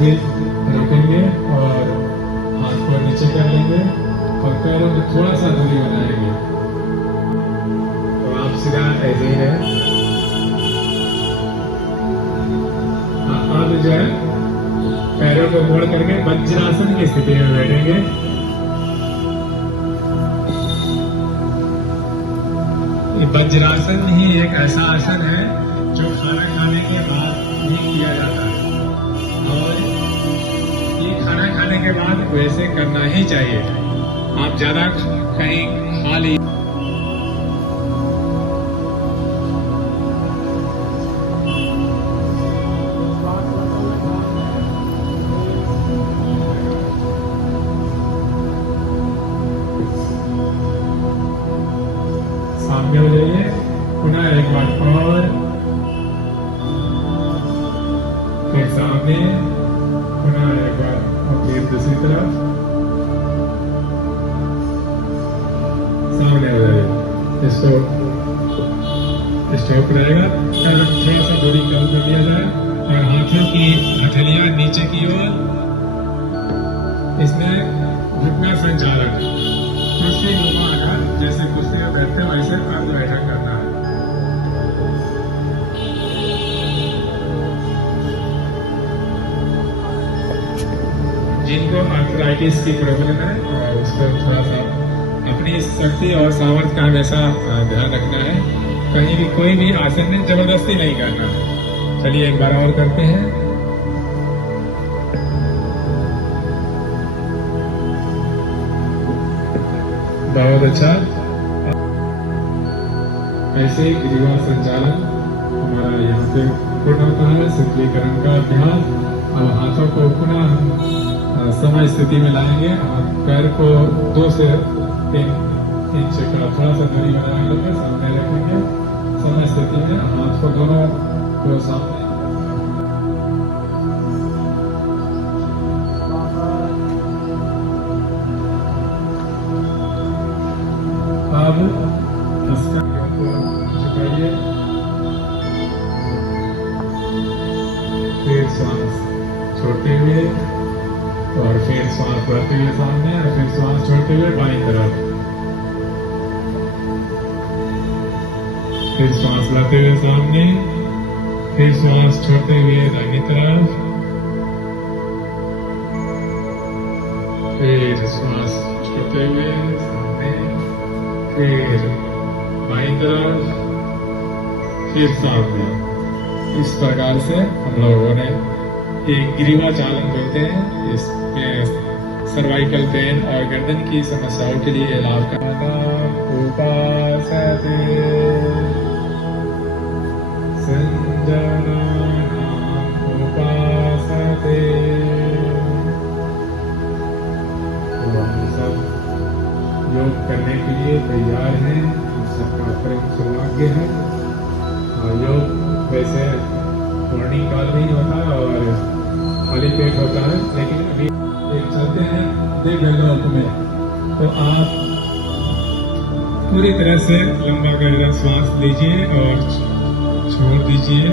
भी रखेंगे और हाथ को नीचे कर लेंगे और पैरों में थोड़ा सा दूरी बनाएंगे। तो आप सीधा ऐसे ही रहे। अब जो है पैरों को मोड़ करके वज्रासन की स्थिति में बैठेंगे। वज्रासन ही एक ऐसा आसन है जो खाना खाने के बाद ही किया जाता है और ये खाना खाने के बाद वैसे करना ही चाहिए। आप ज्यादा कहीं खा ली सामने हो जाइए, पुनः एक बार और फिर सामने, पुनः एक बार और फिर दूसरी तरफ सामने हो जाइए। इसको स्टॉप रहेगा, थोड़ा सा दूरी कम कर दिया जाए और हाथों की हथेलियां नीचे की ओर। इसमें घुटना संचालन, कुर्सी नुमा आकार, जैसे कुर्सी में बैठते हैं वैसे अर्ध बैठक करना है। जिनको आर्थराइटिस की प्रॉब्लम है उसको थोड़ा सा अपनी शक्ति और सामर्थ्य का हमेशा ध्यान रखना है। कहीं भी कोई भी आसन में जबरदस्ती नहीं करना है। चलिए एक बार और करते हैं। बहुत अच्छा। ऐसे ही ग्रीवा संचालन हमारा यहाँ पे पूर्ण होता है। शीतलीकरण का अभ्यास। अब हाथों को पुनः समय स्थिति में लाएंगे और पैर को 2 से 3 इंच का थोड़ा सा दूरी बना लेंगे, सामने रखेंगे। समय स्थिति में हाथ को दोनों को सामने। अब हस्तों को झुकाइए, फिर श्वास छोड़ते हुए और फिर श्वास बढ़ते हुए सामने और फिर श्वास छोड़ते हुए बाईं तरफ, फिर श्वास लाते हुए सामने, फिर श्वास छोड़ते हुए दाहिनी तरफ, फिर श्वास छोड़ते हुए सामने, फिर बाईं तरफ, फिर सामने। इस प्रकार से हम लोगों ने एक ग्रीवा चालन बोलते हैं। इसमें सर्वाइकल पेन और गर्दन की समस्याओं के लिए लाभ का उपासते संजनानां उपासते। तो हम सब योग करने के लिए तैयार हैं। हम सबका परम सौभाग्य है। और योग वैसे मॉर्निंग काल में ही होता है और खाली पेट होता है, लेकिन अभी एक चलते हैं देवलोक में। तो आप पूरी तरह से लंबा गहरा श्वास लीजिए और छोड़ दीजिए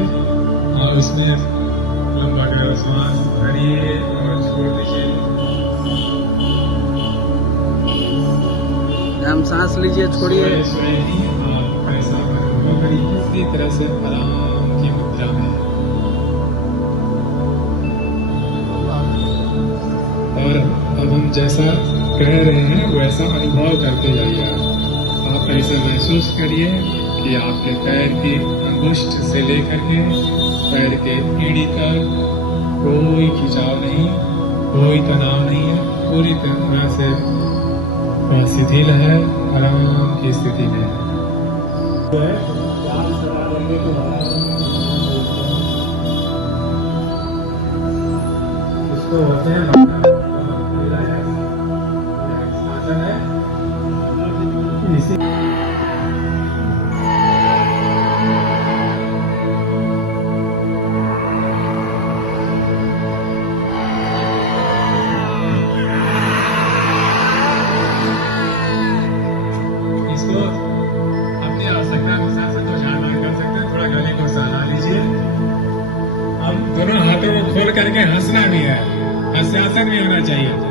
और उसमें लंबा गहरा श्वास भरिए और छोड़ दीजिए। हम सांस लीजिए, छोड़िए। आप ऐसा अनुभव करिए पूरी तरह से आराम की मुद्रा में। और अब हम जैसा कह रहे हैं वैसा अनुभव करते जाइए। आप ऐसा महसूस करिए कि आपके पैर की अंगुष्ठ से लेकर के पैर के एड़ी तक कोई खिंचाव नहीं, कोई तनाव नहीं है। पूरी तरह से शिथिल है, आराम की स्थिति में है। इसको होते हैं इसी इसको अपनी आवश्यकता अनुसार से तो कर सकते हैं। थोड़ा गले को सहला लीजिए। अब दोनों हाथों को खोल करके हंसना भी है, हास्यास्पद भी होना चाहिए।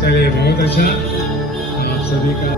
चलिए, बहुत अच्छा। आप सभी का